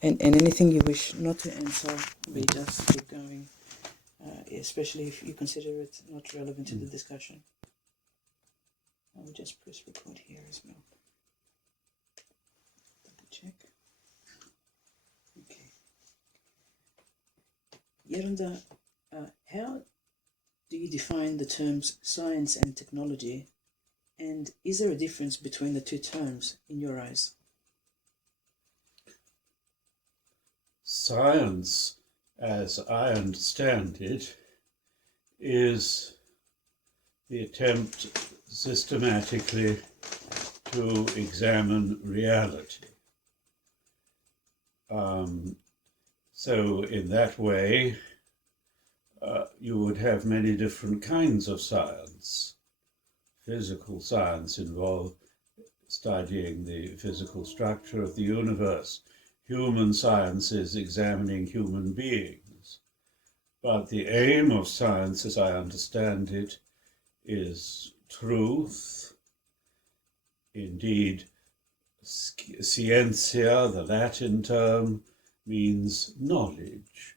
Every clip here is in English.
And anything you wish not to answer, we just keep going, especially if you consider it not relevant to the discussion. I will just press record here as well. Double check. Okay. Geronta, how do you define the terms science and technology, and is there a difference between the two terms in your eyes? Science, as I understand it, is the attempt systematically to examine reality. So in that way, you would have many different kinds of science. Physical science involves studying the physical structure of the universe. Human science is examining human beings. But the aim of science, as I understand it, is truth. Indeed, scientia, the Latin term, means knowledge.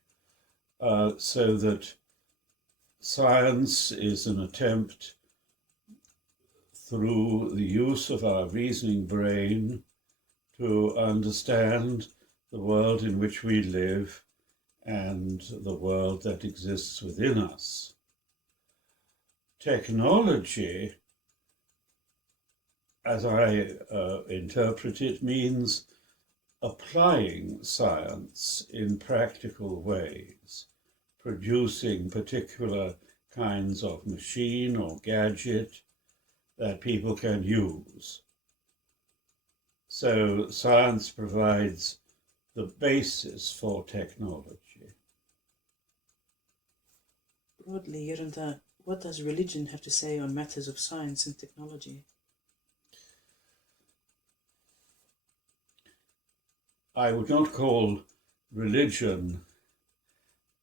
So that science is an attempt through the use of our reasoning brain to understand the world in which we live and the world that exists within us. Technology, as I interpret it, means applying science in practical ways, producing particular kinds of machine or gadget that people can use. So science provides the basis for technology. Broadly, Geronta, what does religion have to say on matters of science and technology? I would not call religion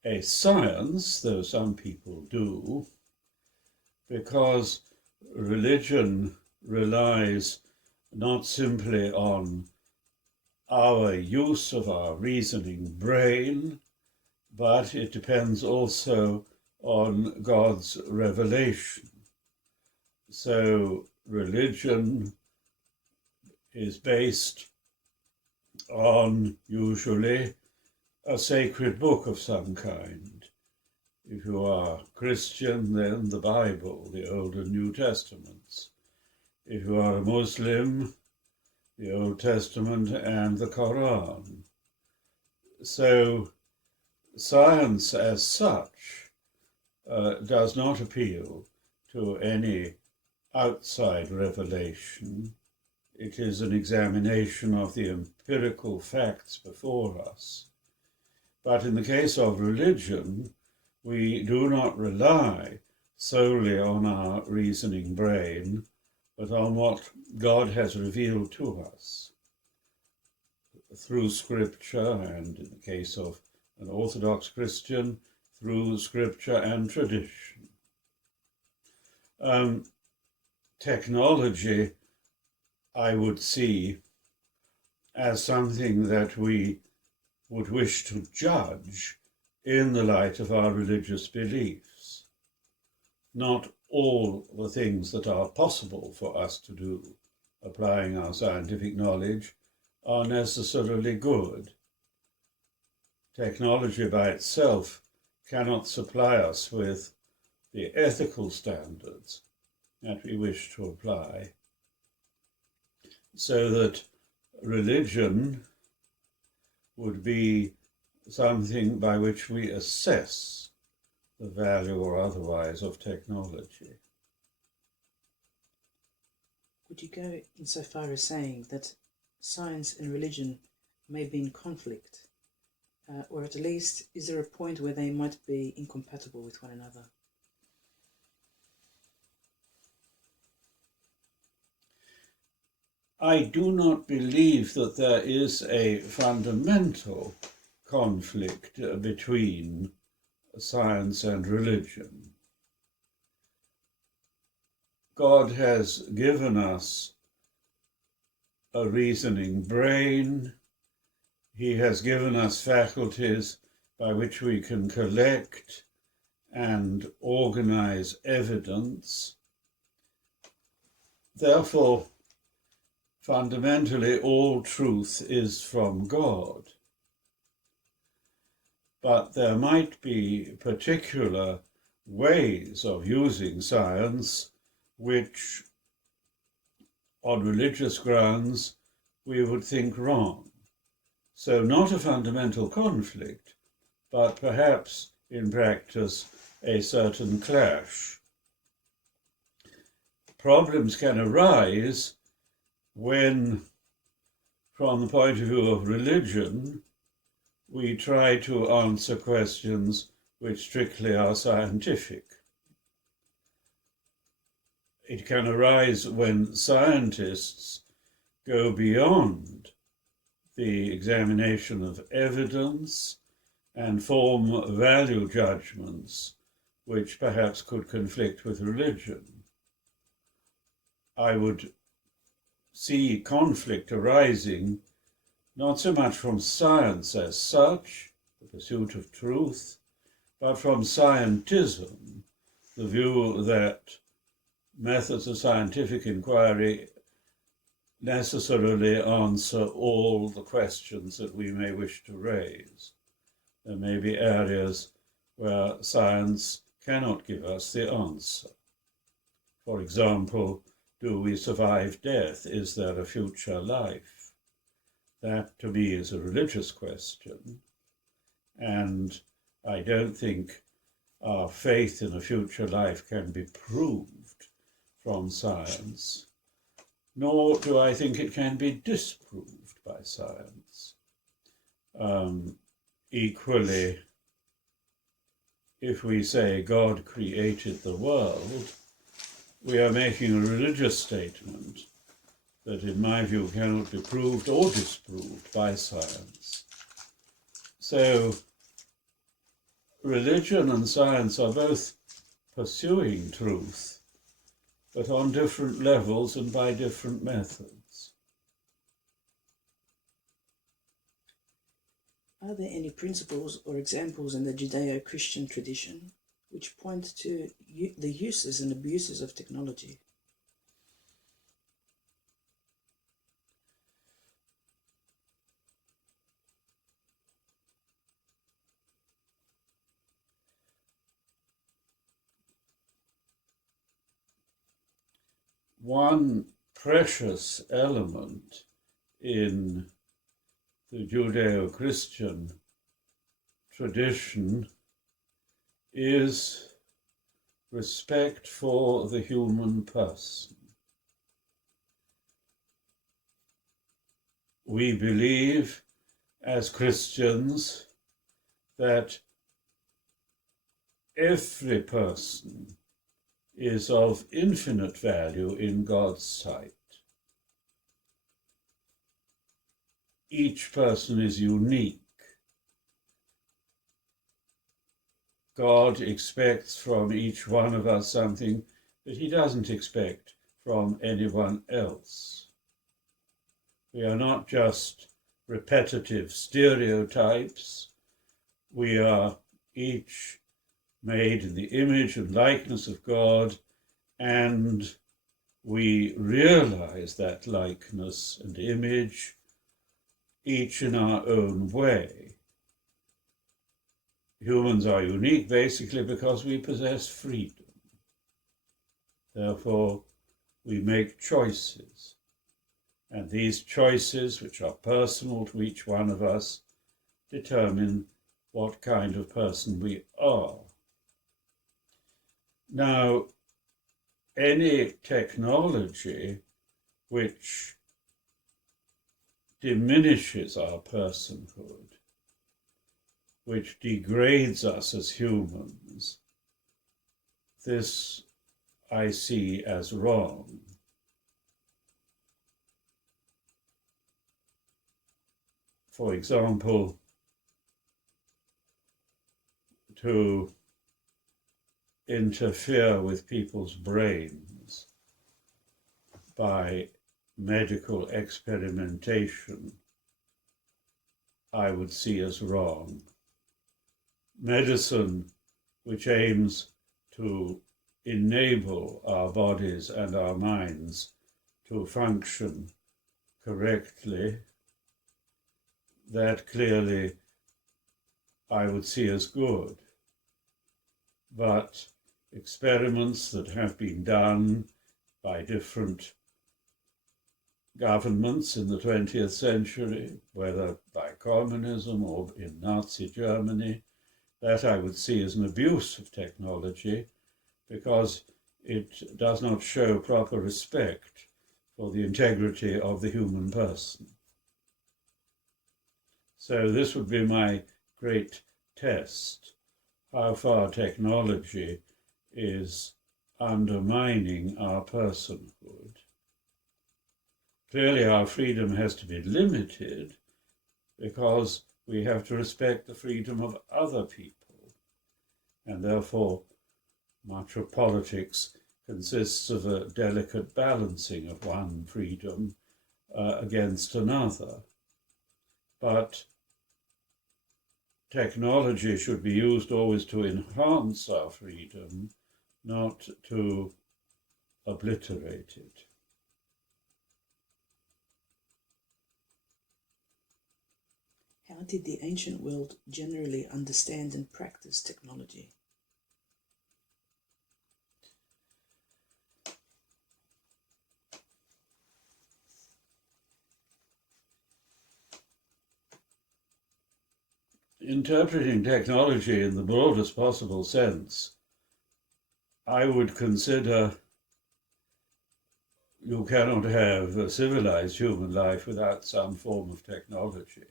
a science, though some people do, because religion relies not simply on our use of our reasoning brain, but it depends also on God's revelation. So religion is based on usually a sacred book of some kind. If you are Christian, then the Bible, the Old and New Testaments. If you are a Muslim, the Old Testament and the Quran. So science as such does not appeal to any outside revelation. It is an examination of the empirical facts before us. But in the case of religion, we do not rely solely on our reasoning brain, but on what God has revealed to us through Scripture, and in the case of an Orthodox Christian, through Scripture and tradition. Technology, I would see as something that we would wish to judge in the light of our religious beliefs. Not all the things that are possible for us to do, applying our scientific knowledge, are necessarily good. Technology by itself cannot supply us with the ethical standards that we wish to apply, so that religion would be something by which we assess the value or otherwise of technology. Would you go insofar as saying that science and religion may be in conflict, or at least is there a point where they might be incompatible with one another? I do not believe that there is a fundamental conflict between science and religion. God has given us a reasoning brain. He has given us faculties by which we can collect and organize evidence. Therefore, fundamentally, all truth is from God. But there might be particular ways of using science which, on religious grounds, we would think wrong. So not a fundamental conflict, but perhaps in practice a certain clash. Problems can arise when, from the point of view of religion, we try to answer questions which strictly are scientific. It can arise when scientists go beyond the examination of evidence and form value judgments which perhaps could conflict with religion. I would see conflict arising not so much from science as such, the pursuit of truth, but from scientism, the view that methods of scientific inquiry necessarily answer all the questions that we may wish to raise. There may be areas where science cannot give us the answer. For example, do we survive death? Is there a future life? That, to me, is a religious question, and I don't think our faith in a future life can be proved from science, nor do I think it can be disproved by science. Equally, if we say God created the world, we are making a religious statement that, in my view, cannot be proved or disproved by science. So, religion and science are both pursuing truth, but on different levels and by different methods. Are there any principles or examples in the Judeo-Christian tradition which point to the uses and abuses of technology? One precious element in the Judeo-Christian tradition is respect for the human person. We believe as Christians that every person is of infinite value in God's sight. Each person is unique. God expects from each one of us something that he doesn't expect from anyone else. We are not just repetitive stereotypes. We are each made in the image and likeness of God, and we realize that likeness and image each in our own way. Humans are unique basically because we possess freedom. Therefore, we make choices. And these choices, which are personal to each one of us, determine what kind of person we are. Now, any technology which diminishes our personhood, which degrades us as humans, this I see as wrong. For example, to interfere with people's brains by medical experimentation I would see as wrong. Medicine, which aims to enable our bodies and our minds to function correctly, that clearly I would see as good. But experiments that have been done by different governments in the 20th century, whether by communism or in Nazi Germany, that I would see as an abuse of technology, because it does not show proper respect for the integrity of the human person. So this would be my great test, how far technology is undermining our personhood. Clearly our freedom has to be limited, because we have to respect the freedom of other people, and therefore much of politics consists of a delicate balancing of one freedom against another. But technology should be used always to enhance our freedom, not to obliterate it. How did the ancient world generally understand and practice technology? Interpreting technology in the broadest possible sense, I would consider you cannot have a civilized human life without some form of technology.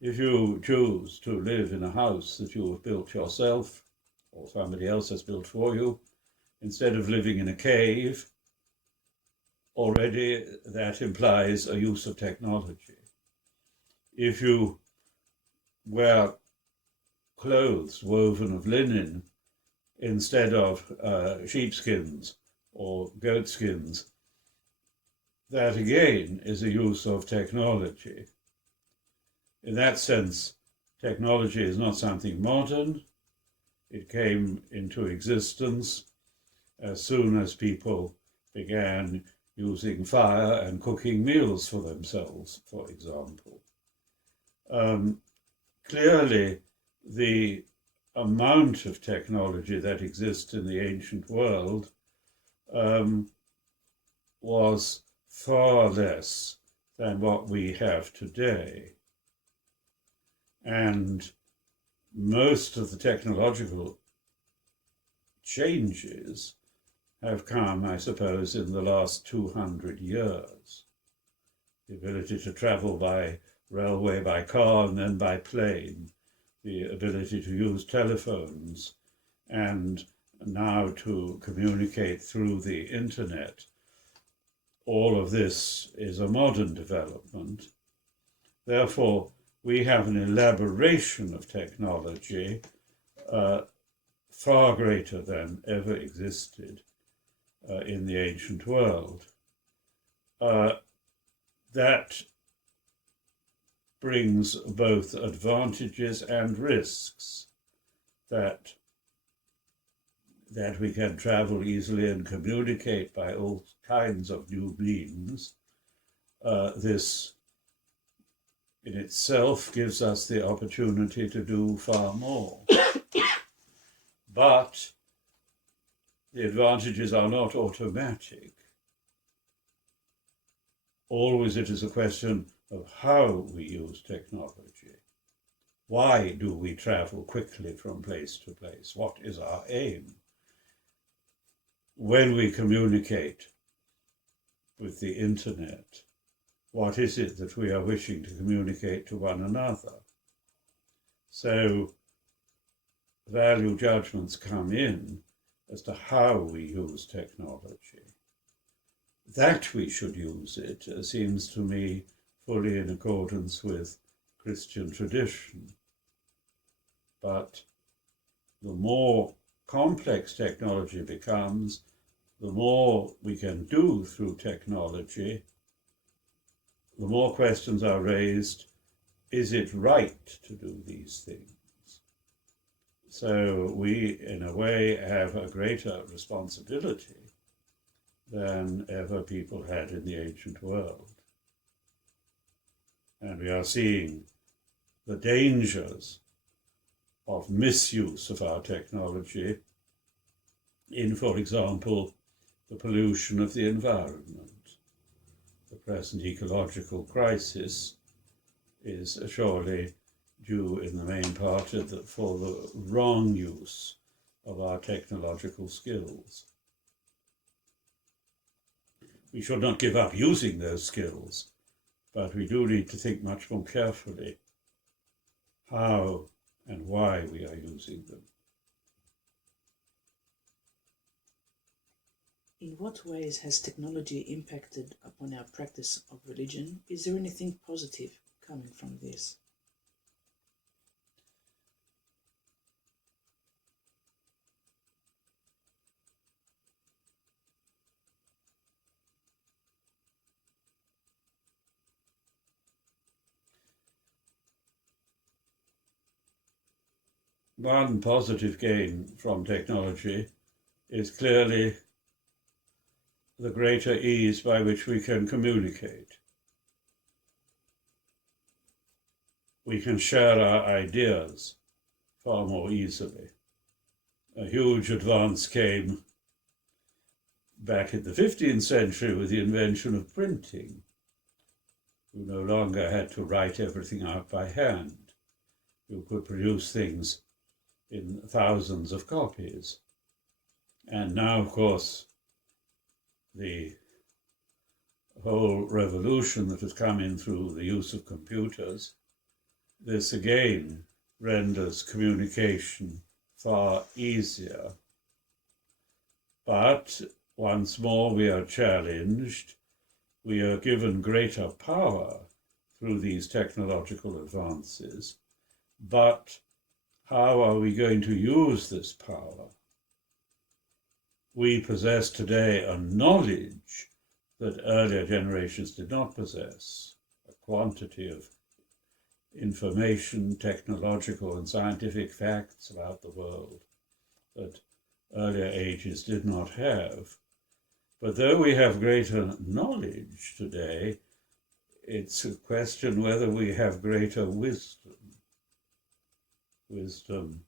If you choose to live in a house that you have built yourself, or somebody else has built for you, instead of living in a cave, already that implies a use of technology. If you wear clothes woven of linen instead of sheepskins or goatskins, that again is a use of technology. In that sense, technology is not something modern. It came into existence as soon as people began using fire and cooking meals for themselves, for example. Clearly, the amount of technology that exists in the ancient world was far less than what we have today. And most of the technological changes have come, I suppose, in the last 200 years. The ability to travel by railway, by car, and then by plane, the ability to use telephones, and now to communicate through the internet. All of this is a modern development. Therefore, we have an elaboration of technology far greater than ever existed in the ancient world. That brings both advantages and risks, that we can travel easily and communicate by all kinds of new means. This in itself gives us the opportunity to do far more. But the advantages are not automatic. Always it is a question of how we use technology. Why do we travel quickly from place to place? What is our aim? When we communicate with the internet, what is it that we are wishing to communicate to one another? So value judgments come in as to how we use technology. That we should use it seems to me fully in accordance with Christian tradition. But the more complex technology becomes, the more we can do through technology, the more questions are raised, is it right to do these things? So we, in a way, have a greater responsibility than ever people had in the ancient world. And we are seeing the dangers of misuse of our technology in, for example, the pollution of the environment. The present ecological crisis is surely due in the main part for the wrong use of our technological skills. We should not give up using those skills, but we do need to think much more carefully how and why we are using them. In what ways has technology impacted upon our practice of religion? Is there anything positive coming from this? One positive gain from technology is clearly the greater ease by which we can communicate. We can share our ideas far more easily. A huge advance came back in the 15th century with the invention of printing. You no longer had to write everything out by hand. You could produce things in thousands of copies. And now, of course, the whole revolution that has come in through the use of computers, this again renders communication far easier. But once more we are challenged. We are given greater power through these technological advances. But how are we going to use this power? We possess today a knowledge that earlier generations did not possess, a quantity of information, technological and scientific facts about the world that earlier ages did not have. But though we have greater knowledge today, it's a question whether we have greater wisdom. Wisdom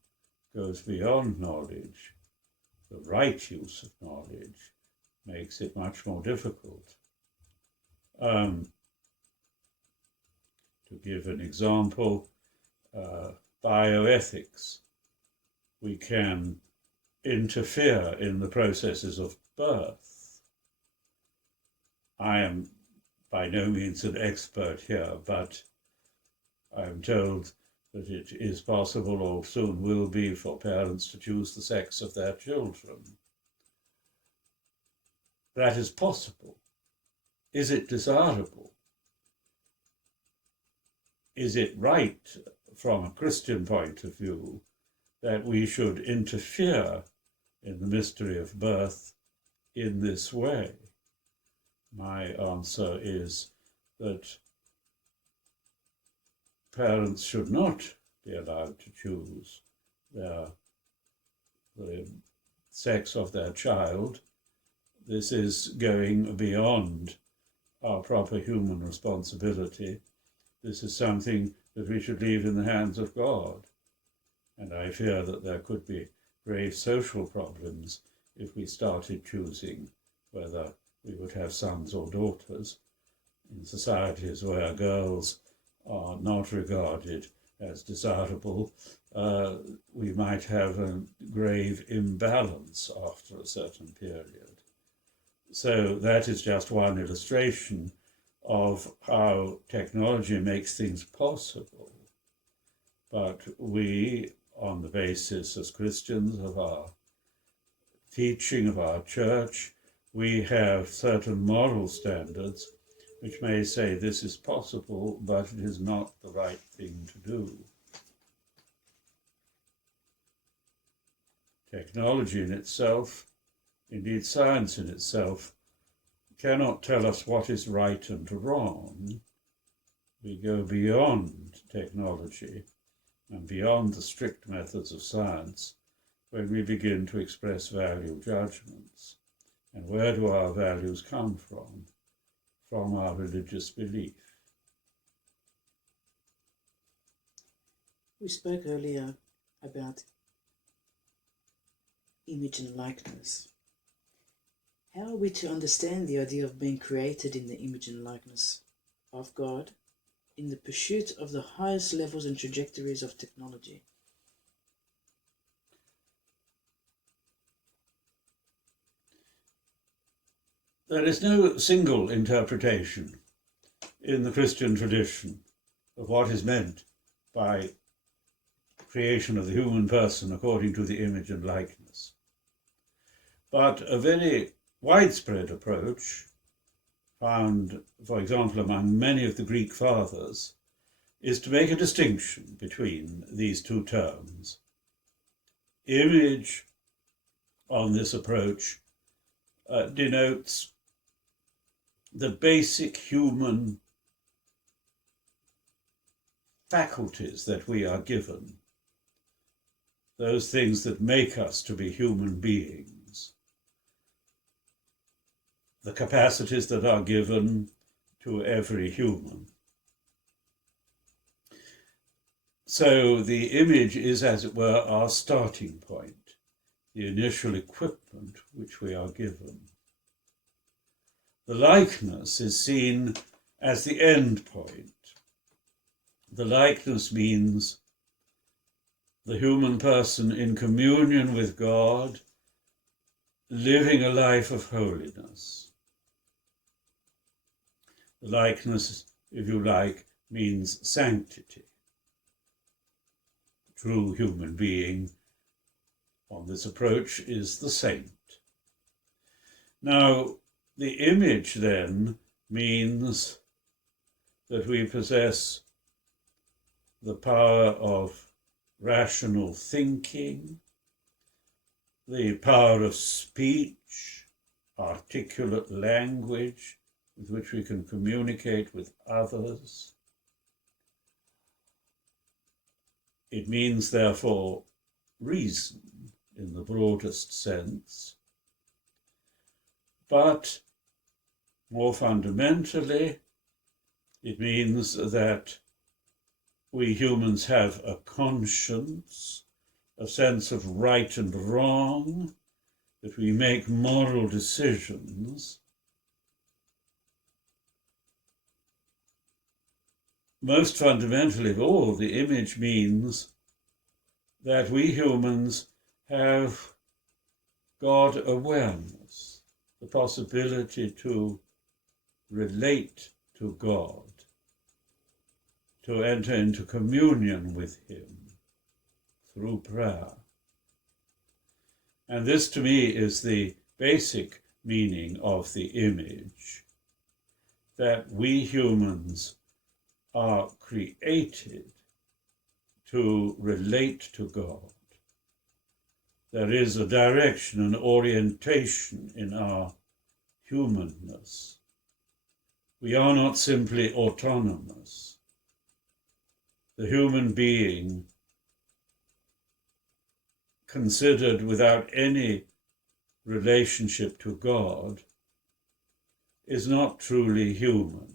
goes beyond knowledge. The right use of knowledge makes it much more difficult. To give an example, bioethics. We can interfere in the processes of birth. I am by no means an expert here, but I'm told that it is possible, or soon will be, for parents to choose the sex of their children. That is possible. Is it desirable? Is it right, from a Christian point of view, that we should interfere in the mystery of birth in this way? My answer is that parents should not be allowed to choose the sex of their child. This is going beyond our proper human responsibility. This is something that we should leave in the hands of God. And I fear that there could be grave social problems if we started choosing whether we would have sons or daughters in societies where girls are not regarded as desirable. We might have a grave imbalance after a certain period. So that is just one illustration of how technology makes things possible. But we, on the basis as Christians of our teaching of our church, we have certain moral standards which may say this is possible, but it is not the right thing to do. Technology in itself, indeed science in itself, cannot tell us what is right and wrong. we go beyond technology and beyond the strict methods of science when we begin to express value judgments. And where do our values come from? From our religious belief. We spoke earlier about image and likeness. How are we to understand the idea of being created in the image and likeness of God in the pursuit of the highest levels and trajectories of technology? There is no single interpretation in the Christian tradition of what is meant by creation of the human person according to the image and likeness. But a very widespread approach, found, for example, among many of the Greek fathers, is to make a distinction between these two terms. Image, on this approach, denotes the basic human faculties that we are given, those things that make us to be human beings, the capacities that are given to every human. So the image is, as it were, our starting point, the initial equipment which we are given. The likeness is seen as the end point. The likeness means the human person in communion with God, living a life of holiness. The likeness, if you like, means sanctity. The true human being on this approach is the saint. Now, the image then means that we possess the power of rational thinking, the power of speech, articulate language with which we can communicate with others. It means, therefore, reason in the broadest sense, but more fundamentally, it means that we humans have a conscience, a sense of right and wrong, that we make moral decisions. Most fundamentally of all, the image means that we humans have God awareness, the possibility to relate to God, to enter into communion with him through prayer. And this to me is the basic meaning of the image, that we humans are created to relate to God. There is a direction, an orientation in our humanness. We are not simply autonomous. The human being, considered without any relationship to God, is not truly human.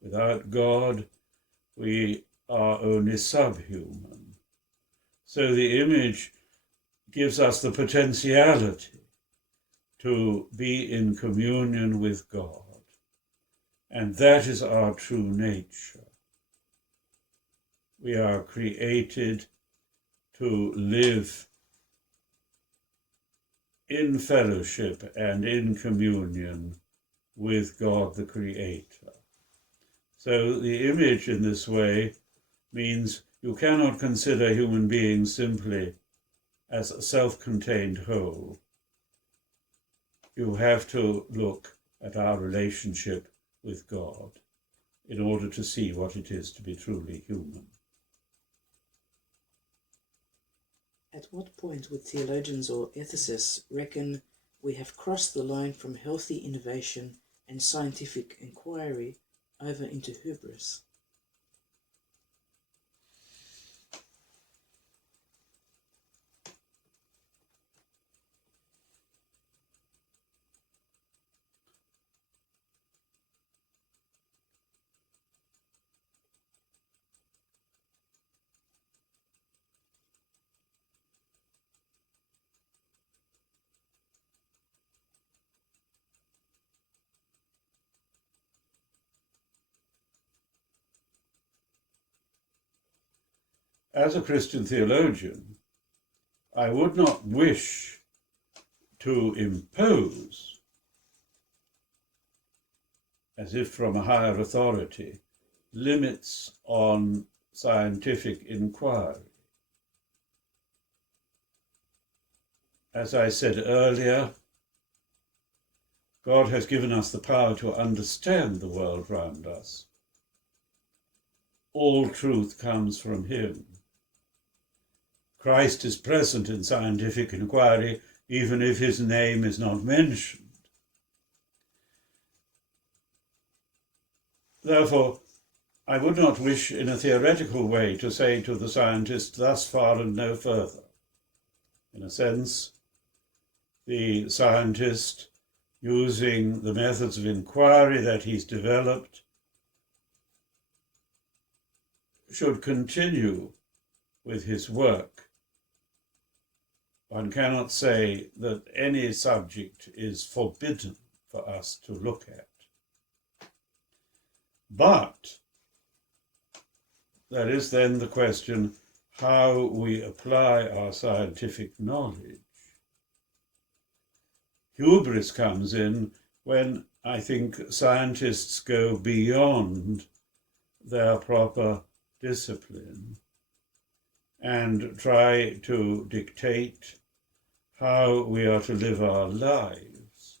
Without God, we are only subhuman. So the image gives us the potentiality to be in communion with God. And that is our true nature. We are created to live in fellowship and in communion with God the Creator. So the image in this way means you cannot consider human beings simply as a self-contained whole. You have to look at our relationship with God in order to see what it is to be truly human. At what point would theologians or ethicists reckon we have crossed the line from healthy innovation and scientific inquiry over into hubris? as a Christian theologian, I would not wish to impose, as if from a higher authority, limits on scientific inquiry. As I said earlier, God has given us the power to understand the world round us. All truth comes from him. Christ is present in scientific inquiry, even if his name is not mentioned. Therefore, I would not wish in a theoretical way to say to the scientist, thus far and no further. In a sense, the scientist, using the methods of inquiry that he's developed, should continue with his work. One cannot say that any subject is forbidden for us to look at. But there is then the question how we apply our scientific knowledge. Hubris comes in when I think scientists go beyond their proper discipline and try to dictate how we are to live our lives.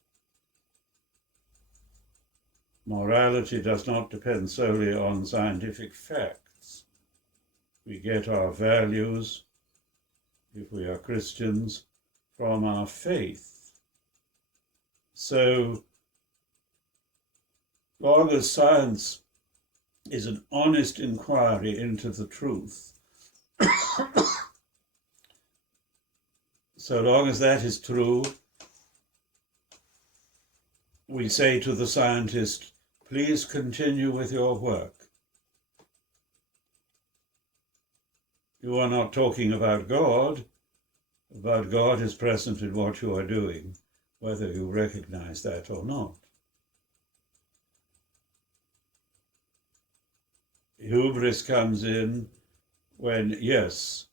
Morality does not depend solely on scientific facts. We get our values, if we are Christians, from our faith. So long as science is an honest inquiry into the truth, so long as that is true, we say to the scientist, please continue with your work. You are not talking about God, but God is present in what you are doing, whether you recognize that or not. Hubris comes in when, yes,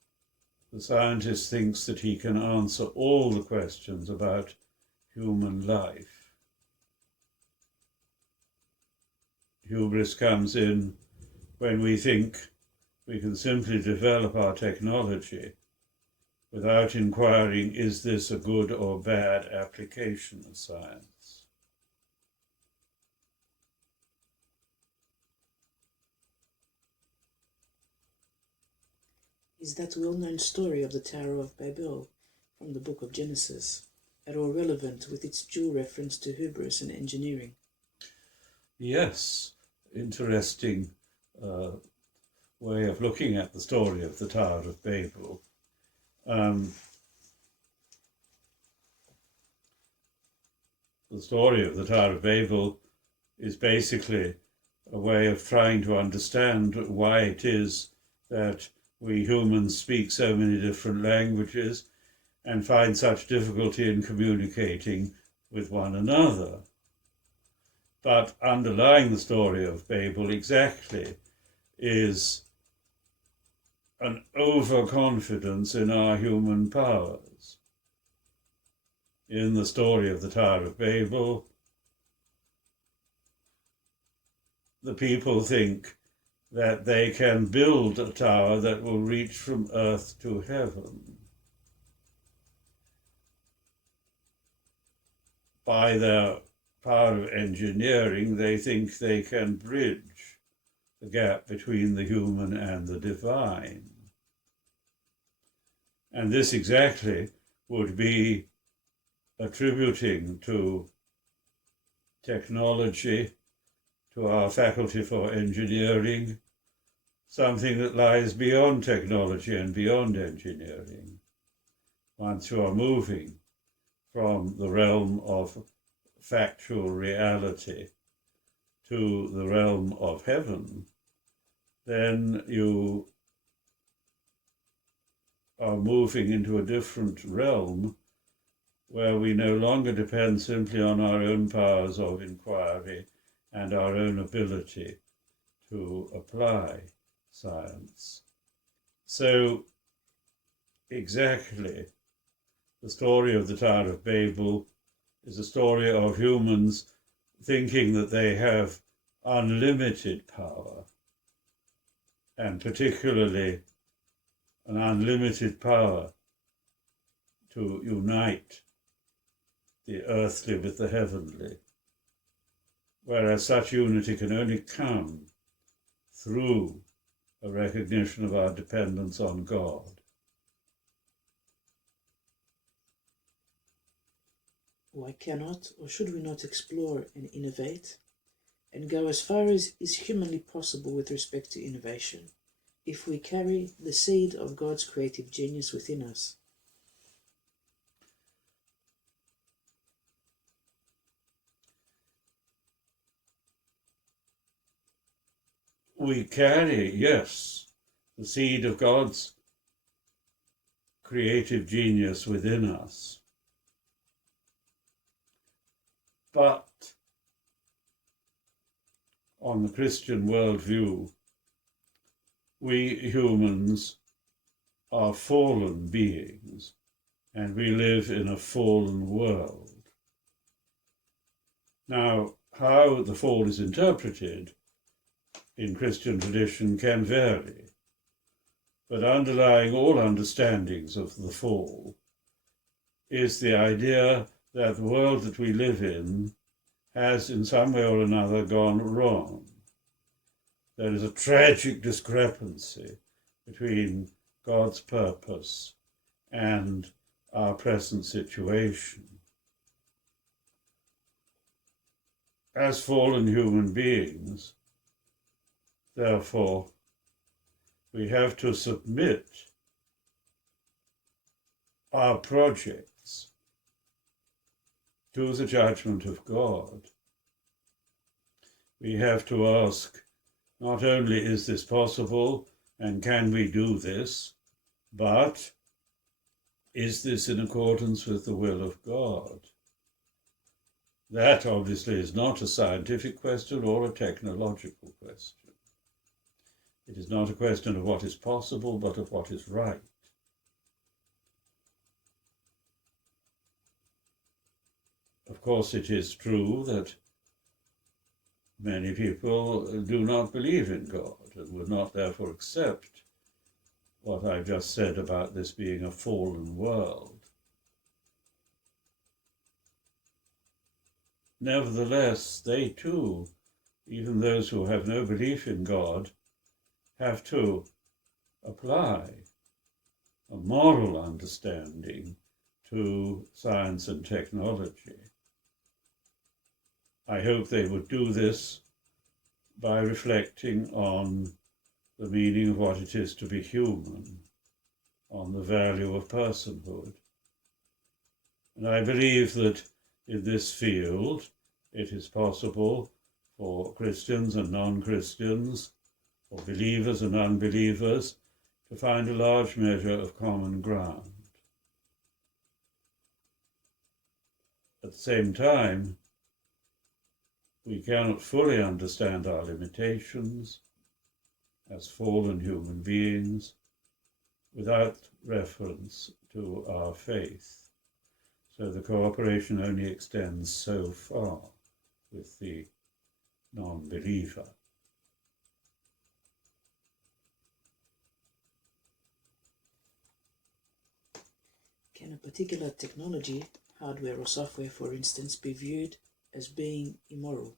the scientist thinks that he can answer all the questions about human life. Hubris comes in when we think we can simply develop our technology without inquiring, is this a good or bad application of science? Is that well-known story of the Tower of Babel from the book of Genesis at all relevant with its dual reference to hubris and engineering? Yes, interesting way of looking at the story of the Tower of Babel. The story of the Tower of Babel is basically a way of trying to understand why it is that we humans speak so many different languages and find such difficulty in communicating with one another. But underlying the story of Babel exactly is an overconfidence in our human powers. In the story of the Tower of Babel, the people think that they can build a tower that will reach from earth to heaven. By their power of engineering, they think they can bridge the gap between the human and the divine. And this exactly would be attributing to technology, to our faculty for engineering, something that lies beyond technology and beyond engineering. Once you are moving from the realm of factual reality to the realm of heaven, then you are moving into a different realm where we no longer depend simply on our own powers of inquiry and our own ability to apply science. So, exactly, the story of the Tower of Babel is a story of humans thinking that they have unlimited power, and particularly an unlimited power to unite the earthly with the heavenly, whereas such unity can only come through a recognition of our dependence on God. Why cannot or should we not explore and innovate and go as far as is humanly possible with respect to innovation, if we carry the seed of God's creative genius within us? We carry, yes, the seed of God's creative genius within us. But on the Christian worldview, we humans are fallen beings, and we live in a fallen world. Now, how the fall is interpreted in Christian tradition can vary, but underlying all understandings of the fall is the idea that the world that we live in has in some way or another gone wrong. There is a tragic discrepancy between God's purpose and our present situation. As fallen human beings, therefore, we have to submit our projects to the judgment of God. We have to ask, not only is this possible and can we do this, but is this in accordance with the will of God? That obviously is not a scientific question or a technological question. It is not a question of what is possible, but of what is right. Of course, it is true that many people do not believe in God and would not therefore accept what I've just said about this being a fallen world. Nevertheless, they too, even those who have no belief in God, have to apply a moral understanding to science and technology. I hope they would do this by reflecting on the meaning of what it is to be human, on the value of personhood. And I believe that in this field it is possible for Christians and non-Christians, for believers and unbelievers, to find a large measure of common ground. At the same time, we cannot fully understand our limitations as fallen human beings without reference to our faith. So the cooperation only extends so far with the non-believer. Can a particular technology, hardware or software for instance, be viewed as being immoral?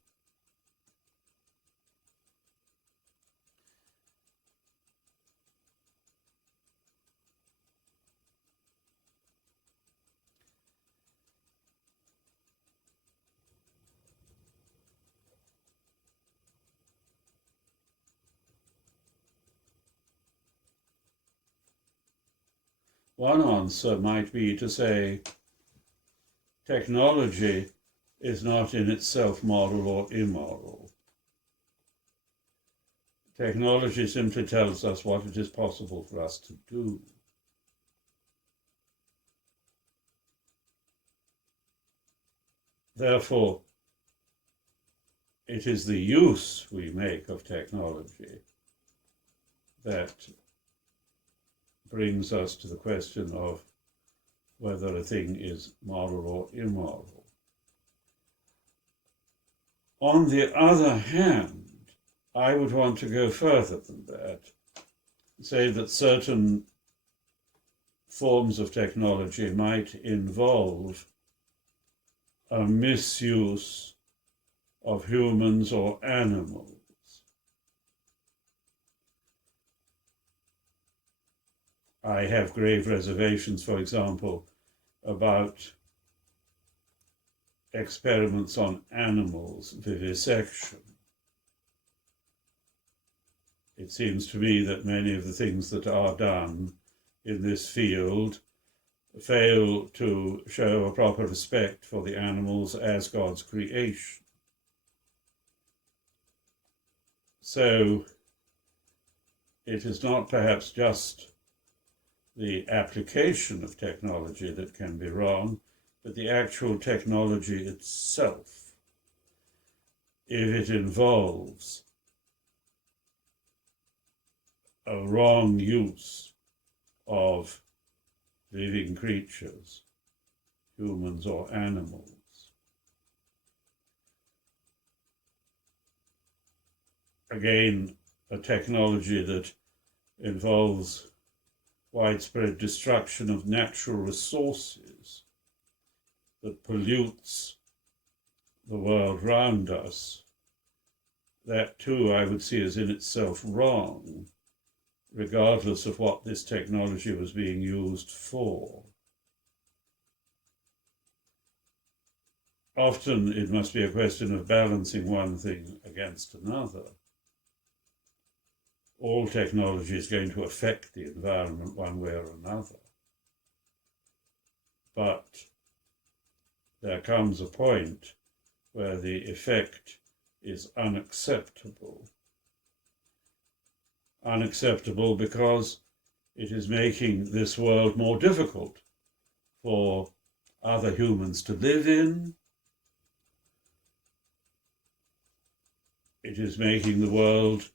One answer might be to say technology is not in itself moral or immoral. Technology simply tells us what it is possible for us to do. Therefore, it is the use we make of technology that brings us to the question of whether a thing is moral or immoral. On the other hand, I would want to go further than that, say that certain forms of technology might involve a misuse of humans or animals. I have grave reservations, for example, about experiments on animals, vivisection. It seems to me that many of the things that are done in this field fail to show a proper respect for the animals as God's creation. So it is not perhaps just the application of technology that can be wrong, but the actual technology itself, if it involves a wrong use of living creatures, humans or animals. Again, a technology that involves widespread destruction of natural resources, that pollutes the world around us, that too I would see as in itself wrong, regardless of what this technology was being used for. Often it must be a question of balancing one thing against another. All technology is going to affect the environment one way or another. But there comes a point where the effect is unacceptable. Unacceptable because it is making this world more difficult for other humans to live in. It is making the world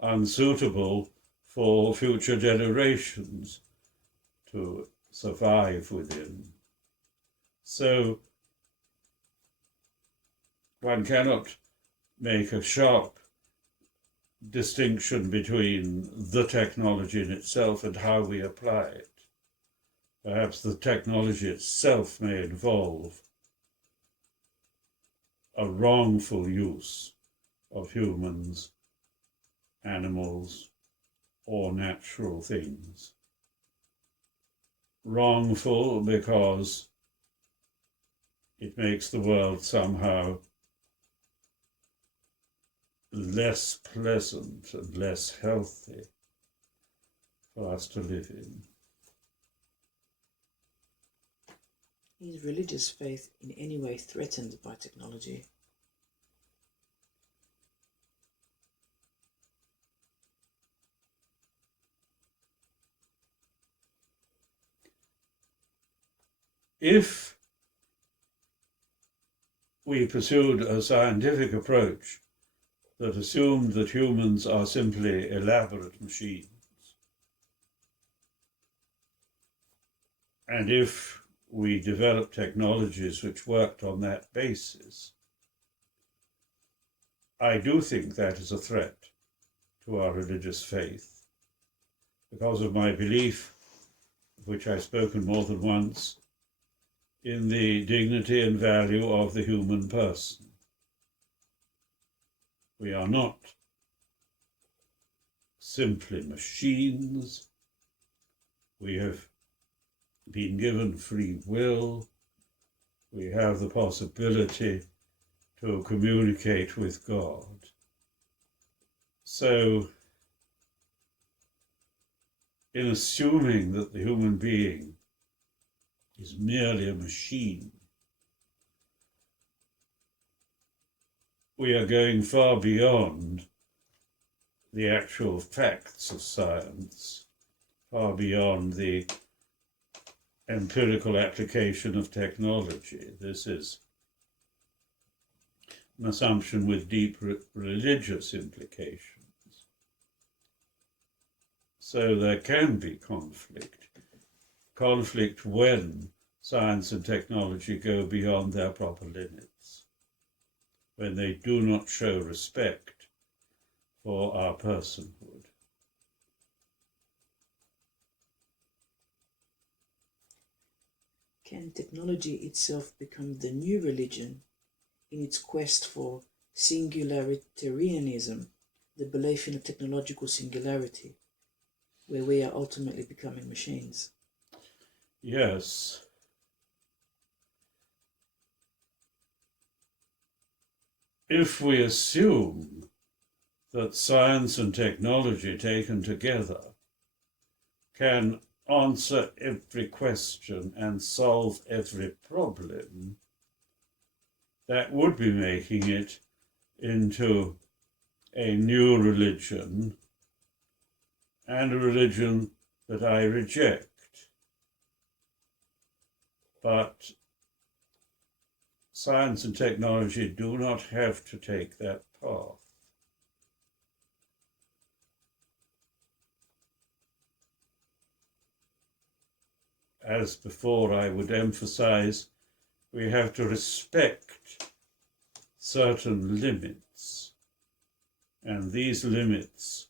unsuitable for future generations to survive within. So one cannot make a sharp distinction between the technology in itself and how we apply it. Perhaps the technology itself may involve a wrongful use of humans, animals, or natural things. Wrongful because it makes the world somehow less pleasant and less healthy for us to live in. Is religious faith in any way threatened by technology? If we pursued a scientific approach that assumed that humans are simply elaborate machines, and if we developed technologies which worked on that basis, I do think that is a threat to our religious faith, because of my belief, of which I've spoken more than once, in the dignity and value of the human person. We are not simply machines. We have been given free will. We have the possibility to communicate with God. So, in assuming that the human being is merely a machine, we are going far beyond the actual facts of science, far beyond the empirical application of technology. This is an assumption with deep religious implications. So there can be conflict when science and technology go beyond their proper limits, when they do not show respect for our personhood. Can technology itself become the new religion in its quest for singularitarianism, the belief in a technological singularity, where we are ultimately becoming machines? Yes. If we assume that science and technology taken together can answer every question and solve every problem, that would be making it into a new religion, and a religion that I reject. But science and technology do not have to take that path. As before, I would emphasize we have to respect certain limits, and these limits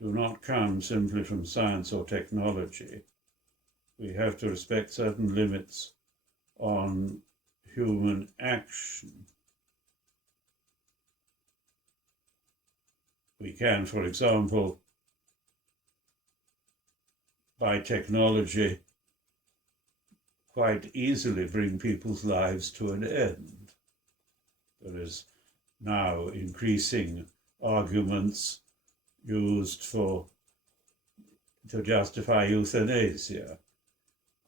do not come simply from science or technology. We have to respect certain limits on human action. We can, for example, by technology, quite easily bring people's lives to an end. There is now increasing arguments used to justify euthanasia.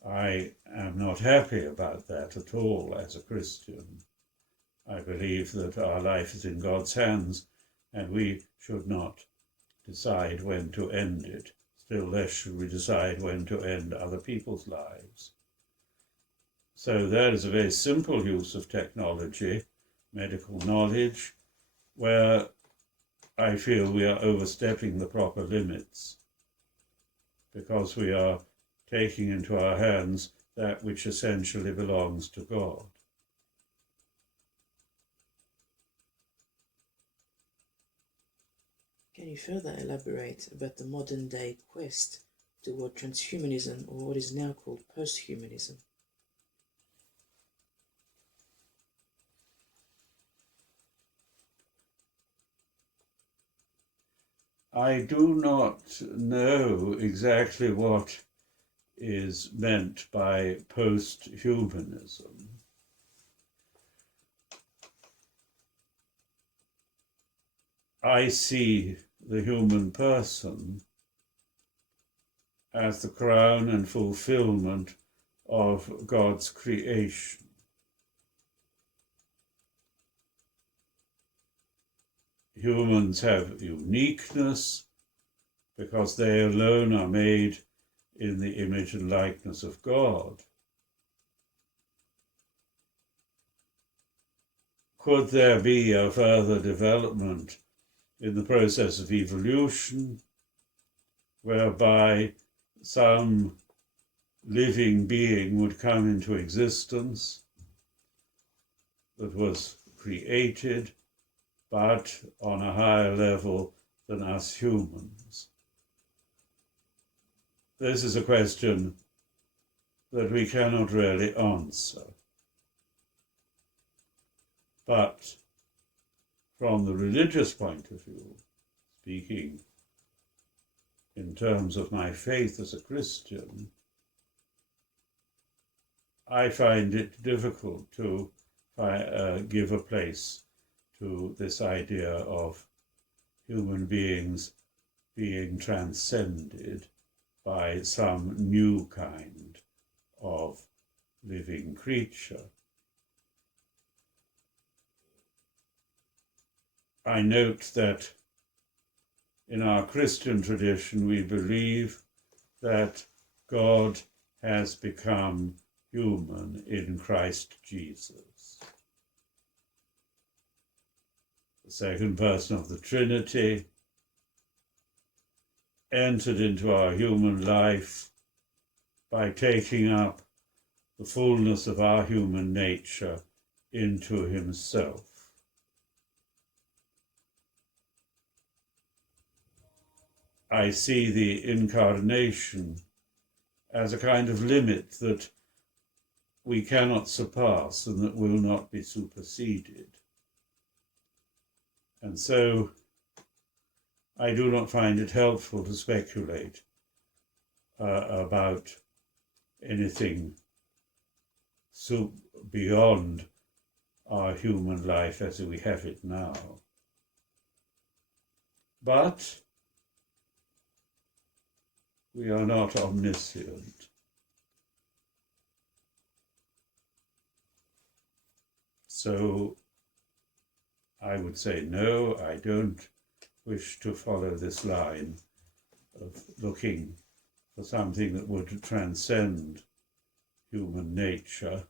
I am not happy about that at all as a Christian. I believe that our life is in God's hands and we should not decide when to end it. Still less should we decide when to end other people's lives. So that is a very simple use of technology, medical knowledge, where I feel we are overstepping the proper limits because we are taking into our hands that which essentially belongs to God. Can you further elaborate about the modern day quest toward transhumanism, or what is now called posthumanism? I do not know exactly what is meant by posthumanism. I see the human person as the crown and fulfillment of God's creation. Humans have uniqueness because they alone are made in the image and likeness of God. Could there be a further development in the process of evolution whereby some living being would come into existence that was created but on a higher level than us humans? This is a question that we cannot really answer. But from the religious point of view, speaking in terms of my faith as a Christian, I find it difficult to give a place to this idea of human beings being transcended by some new kind of living creature. I note that in our Christian tradition we believe that God has become human in Christ Jesus, the second person of the Trinity, entered into our human life by taking up the fullness of our human nature into himself. I see the incarnation as a kind of limit that we cannot surpass and that will not be superseded. And so I do not find it helpful to speculate about anything beyond our human life as we have it now. But we are not omniscient. So I would say no, I don't wish to follow this line of looking for something that would transcend human nature.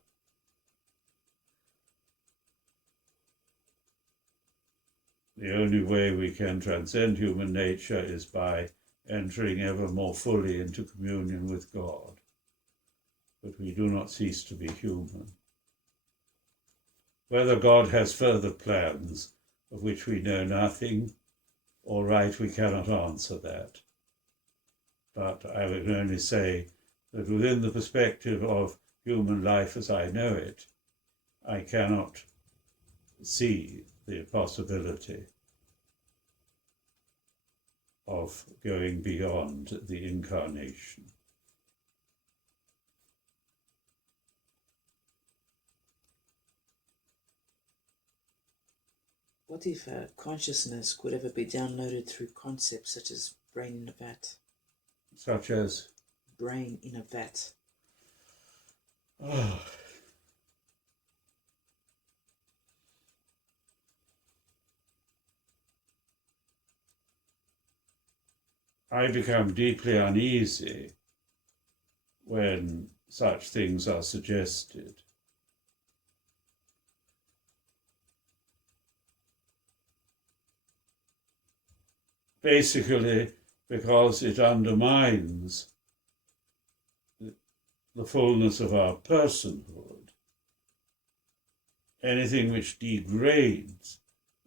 The only way we can transcend human nature is by entering ever more fully into communion with God. But we do not cease to be human. Whether God has further plans of which we know nothing, all right, we cannot answer that. But I would only say that within the perspective of human life as I know it, I cannot see the possibility of going beyond the incarnation. What if consciousness could ever be downloaded through concepts such as brain in a vat? Such as? Brain in a vat. Oh. I become deeply uneasy when such things are suggested. Basically, because it undermines the fullness of our personhood. Anything which degrades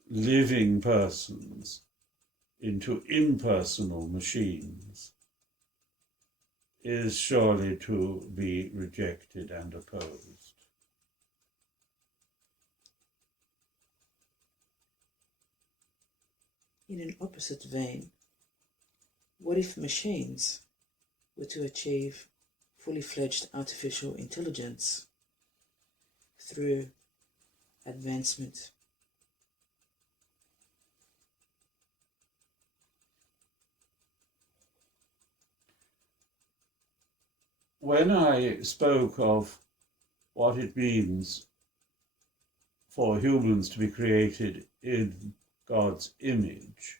living persons into impersonal machines is surely to be rejected and opposed. In an opposite vein, what if machines were to achieve fully fledged artificial intelligence through advancement? When I spoke of what it means for humans to be created in God's image,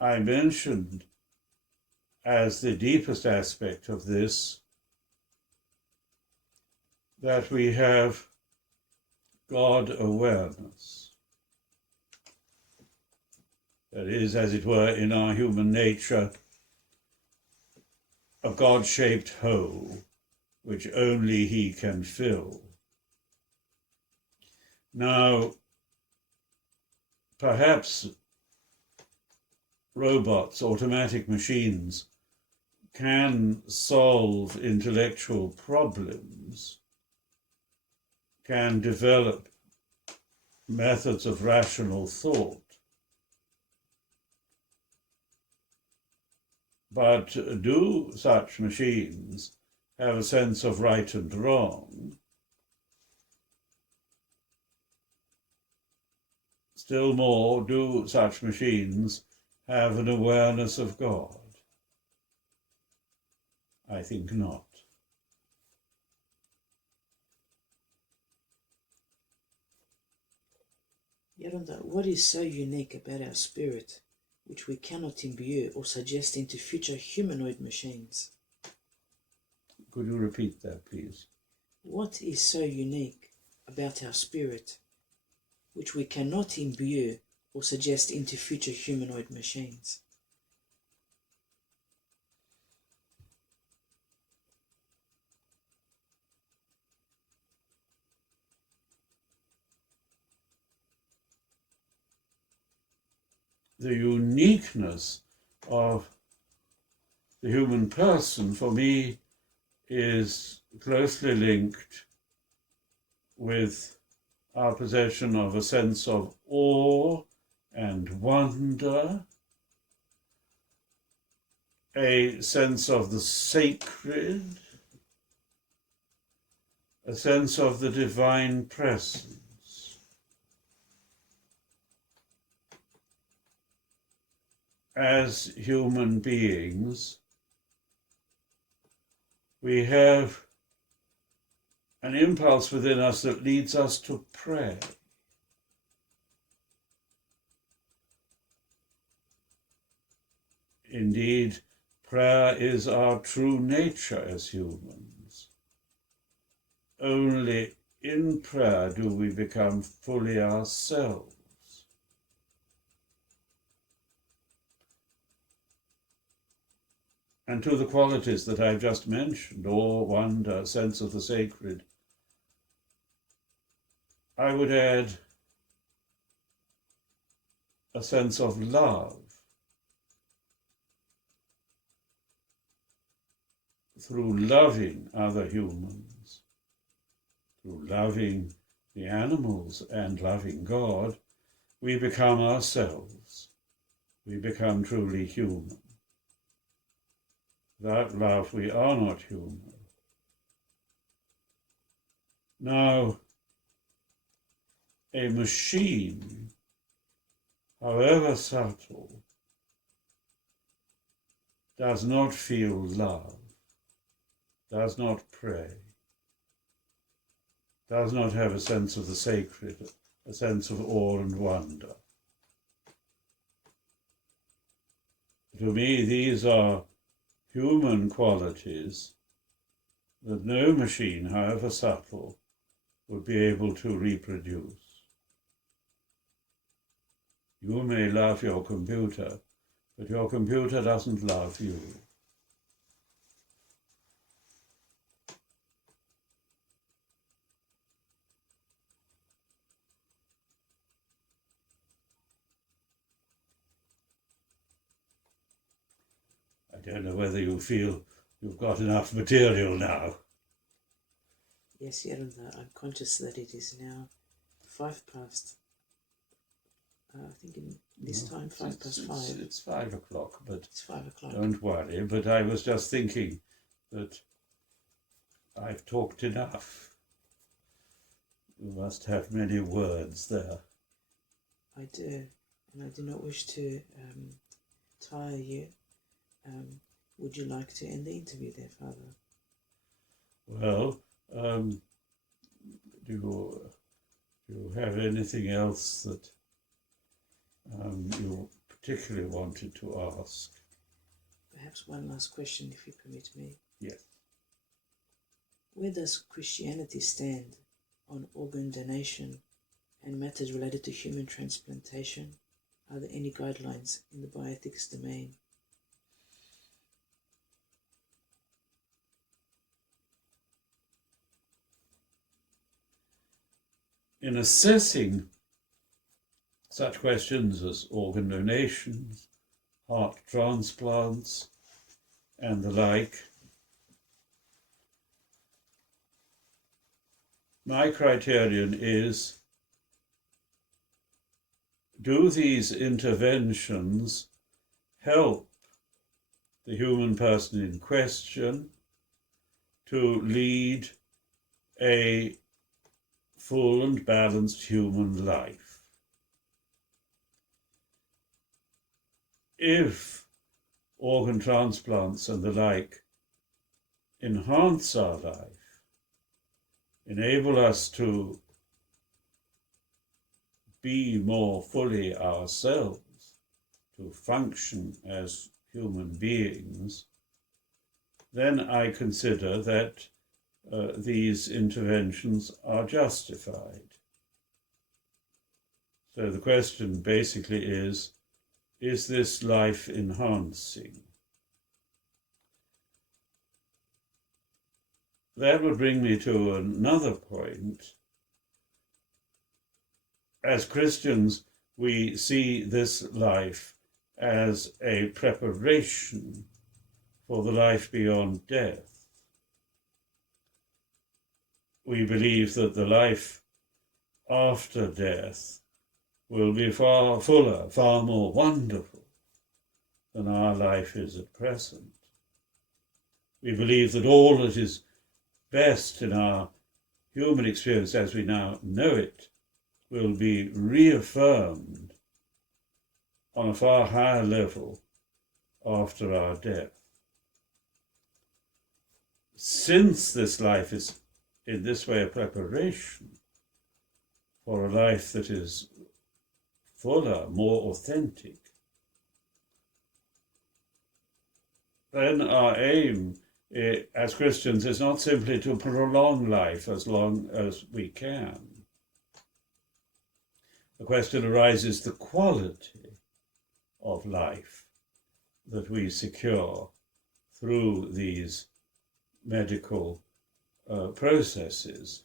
I mentioned as the deepest aspect of this that we have God awareness. That is, as it were, in our human nature, a God-shaped hole which only He can fill. Now, perhaps robots, automatic machines, can solve intellectual problems, can develop methods of rational thought. But do such machines have a sense of right and wrong? Still more, do such machines have an awareness of God? I think not. Geronta, what is so unique about our spirit, which we cannot imbue or suggest into future humanoid machines? Could you repeat that, please? What is so unique about our spirit, which we cannot imbue or suggest into future humanoid machines? the uniqueness of the human person, for me, is closely linked with our possession of a sense of awe and wonder, a sense of the sacred, a sense of the divine presence. As human beings, we have an impulse within us that leads us to pray. Indeed, prayer is our true nature as humans. Only in prayer do we become fully ourselves. And to the qualities that I've just mentioned, awe, wonder, sense of the sacred, I would add a sense of love. Through loving other humans, through loving the animals and loving God, we become ourselves. We become truly human. Without love, we are not human. Now, a machine, however subtle, does not feel love, does not pray, does not have a sense of the sacred, a sense of awe and wonder. To me, these are human qualities that no machine, however subtle, would be able to reproduce. You may love your computer, but your computer doesn't love you. I don't know whether you feel you've got enough material now. Yes, Geronta, I'm conscious that it is now 5 past. I think in this time, 5 past 5. It's 5 o'clock, but it's 5 o'clock. Don't worry. But I was just thinking that I've talked enough. You must have many words there. I do, and I do not wish to tire you. Would you like to end the interview there, Father? Well, do you have anything else that you particularly wanted to ask? Perhaps one last question, if you permit me. Yes. Where does Christianity stand on organ donation and matters related to human transplantation? Are there any guidelines in the bioethics domain? In assessing such questions as organ donations, heart transplants, and the like, my criterion is, do these interventions help the human person in question to lead a full and balanced human life? If organ transplants and the like enhance our life, enable us to be more fully ourselves, to function as human beings, then I consider that these interventions are justified. So the question basically is this life enhancing? That would bring me to another point. As Christians, we see this life as a preparation for the life beyond death. We believe that the life after death will be far fuller, far more wonderful than our life is at present. We believe that all that is best in our human experience as we now know it will be reaffirmed on a far higher level after our death. Since this life is in this way a preparation for a life that is fuller, more authentic, then our aim as Christians is not simply to prolong life as long as we can. The question arises the quality of life that we secure through these medical processes.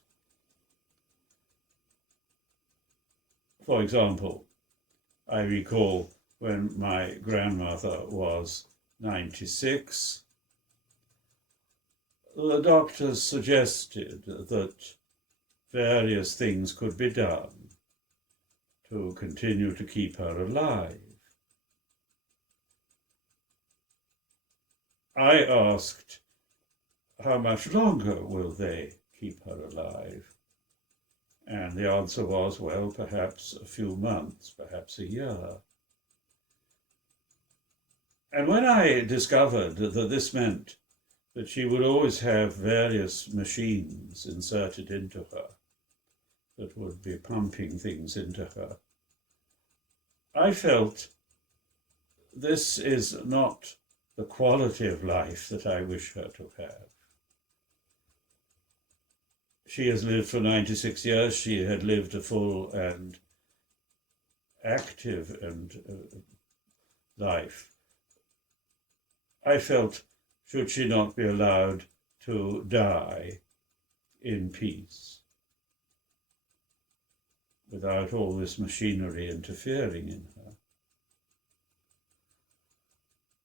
For example, I recall when my grandmother was 96, the doctors suggested that various things could be done to continue to keep her alive. I asked, how much longer will they keep her alive? And the answer was, well, perhaps a few months, perhaps a year. And when I discovered that this meant that she would always have various machines inserted into her that would be pumping things into her, I felt this is not the quality of life that I wish her to have. She has lived for 96 years. She had lived a full and active life. I felt, should she not be allowed to die in peace, without all this machinery interfering in her?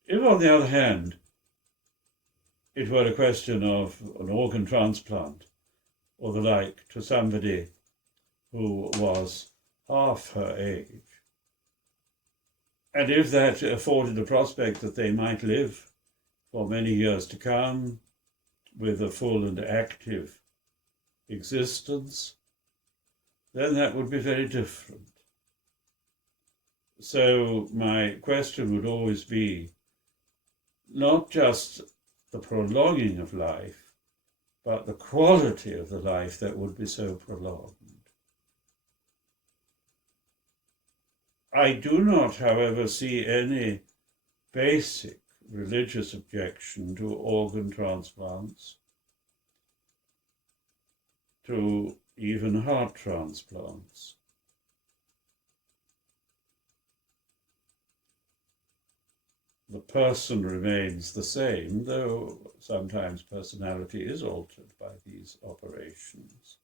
If, on the other hand, it were a question of an organ transplant or the like to somebody who was half her age, and if that afforded the prospect that they might live for many years to come with a full and active existence, then that would be very different. So my question would always be not just the prolonging of life, but the quality of the life that would be so prolonged. I do not, however, see any basic religious objection to organ transplants, to even heart transplants. The person remains the same, though sometimes personality is altered by these operations.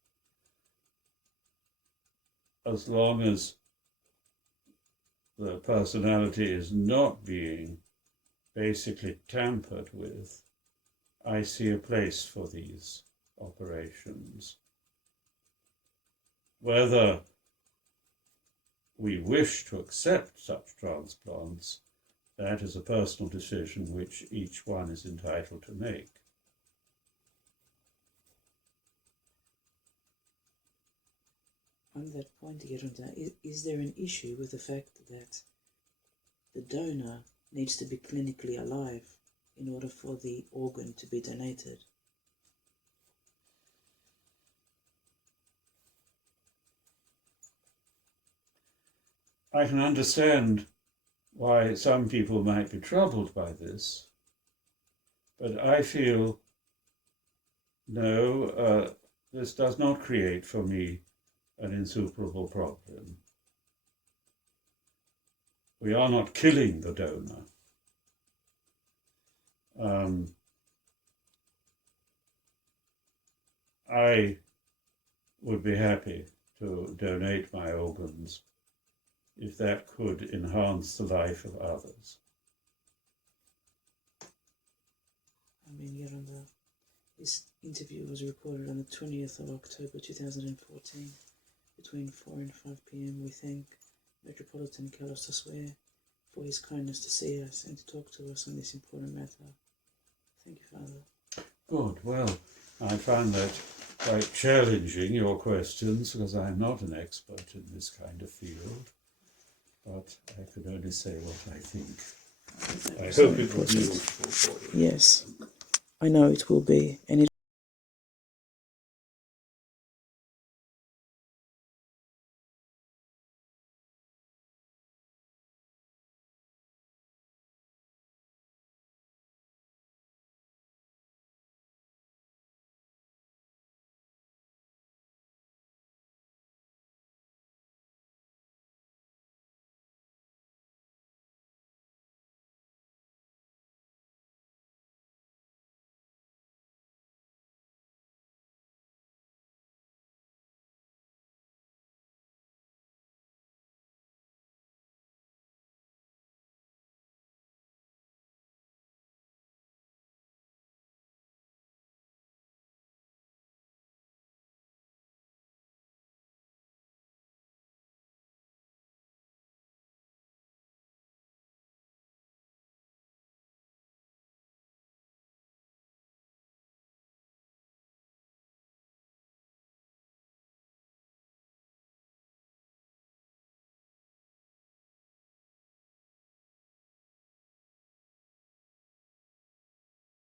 As long as the personality is not being basically tampered with, I see a place for these operations. Whether we wish to accept such transplants, that is a personal decision which each one is entitled to make. On that point, Geronta, is there an issue with the fact that the donor needs to be clinically alive in order for the organ to be donated? I can understand why some people might be troubled by this, but I feel, no, this does not create for me an insuperable problem. We are not killing the donor. I would be happy to donate my organs if that could enhance the life of others. I mean, Geronta, this interview was recorded on the 20th of October 2014 between 4 and 5 p.m. We thank Metropolitan Kallistos Ware for his kindness to see us and to talk to us on this important matter. Thank you, Father. Good. Well, I find that quite challenging, your questions, because I'm not an expert in this kind of field, but I could only say what I think. I hope it will be useful for you. Yes, I know it will be, and it